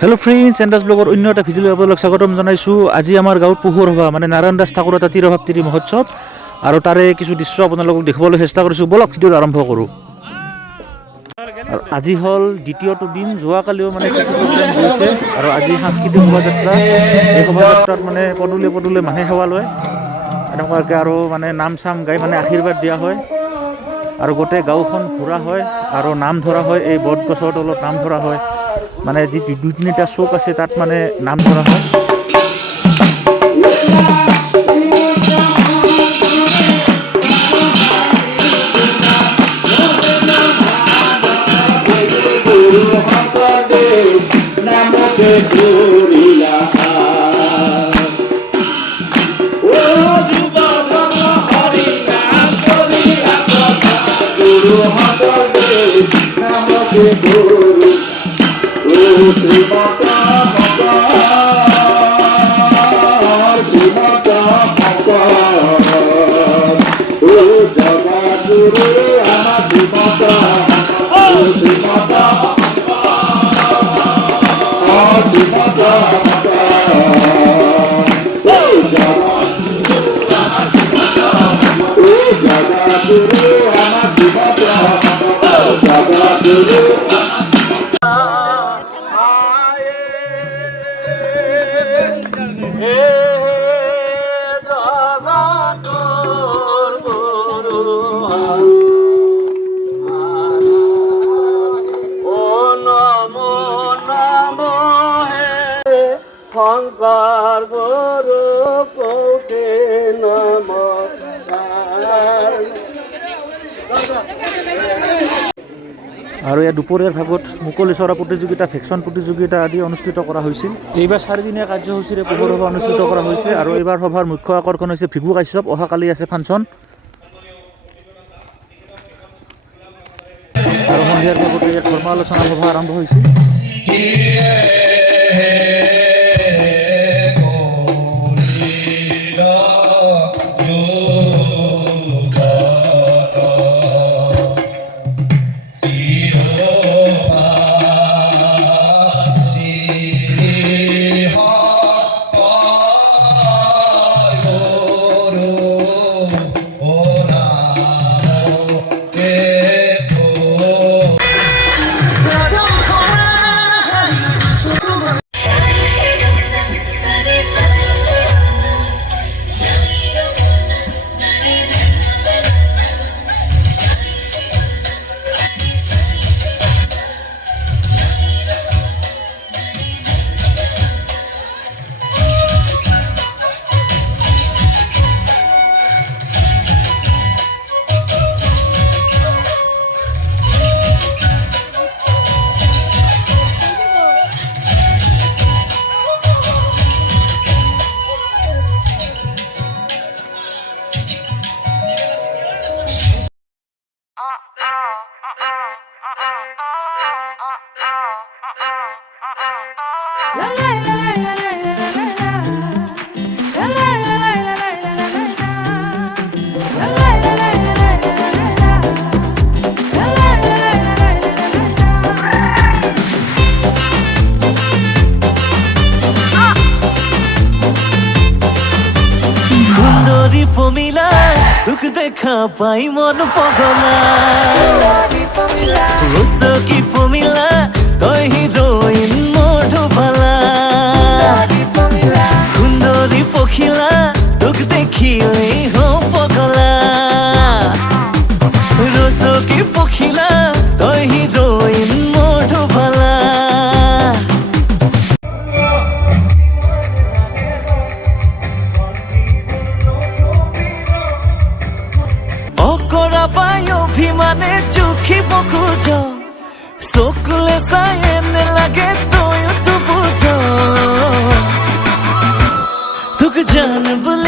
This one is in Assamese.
हेलो फ्रेंड्स एंडास ब्लगर अन्य एक भिडिओ आपलोक स्वागतम जानाइछु। आज आमार गाँव पोहर सभा माने नारायण दास ठाकुर तीर भावतिरी महोत्सव और तारे किछु दृश्य आपनालोকক देखिবলৈ চেষ্টা কৰিছো। বলক ভিডিও आरम्भ करूँ। आज हल द्वितीयটো दिन যোৱাকালিও মানে কিছু প্ৰগ্ৰাম হৈছে আৰু আজি সাংস্কৃতিক শোভাযাত্ৰা এই শোভাযাত্ৰাত মানে পদূলে পদূলে মানুহে সেৱা লয় এনেকুৱাকৈ আৰু মানে নাম চাম গাই মানে আশীৰ্বাদ দিয়া হয় আৰু গোটেই গাঁওখন ঘূৰা হয় আৰু নাম ধৰা হয়। এই বট গছৰ তলত নাম ধৰা হয় মানে যি দুই তিনিটা চৌক আছে তাত মানে নাম ধৰা হয়। শংকৰ গুৰু কৌকে নমস্কাৰ। আৰু ইয়াত দুপৰীয়াৰ ভাগত মুকলি চৰা প্ৰতিযোগিতা ভেকচন প্ৰতিযোগিতা আদি অনুষ্ঠিত কৰা হৈছিল। এইবাৰ 4 দিনীয়া কাৰ্যসূচীৰে পোহৰ সভা অনুষ্ঠিত কৰা হৈছে আৰু এইবাৰ সভাৰ মুখ্য আকৰ্ষণ হৈছে ভিগু কাশ্যপ। অহাকালি আছে ফাংচন আৰু সন্ধিয়াৰ ভাগতে ইয়াত ধৰ্ম আলোচনা সভা আৰম্ভ হৈছিল। পমিলা তোক দেখা পাই মন পগলা রসকি পমিলা তই হিরোইন মোঠো ভালা সুন্দরী পখিলা তোক দেখিলেই হও পগলা রসকি পখিলা তই হিরোইন মোঠো ভালা অভিমানে চুখিব খোজ চকুলে চাই এনে লাগে তইও তো বুঝ তোক জান বলে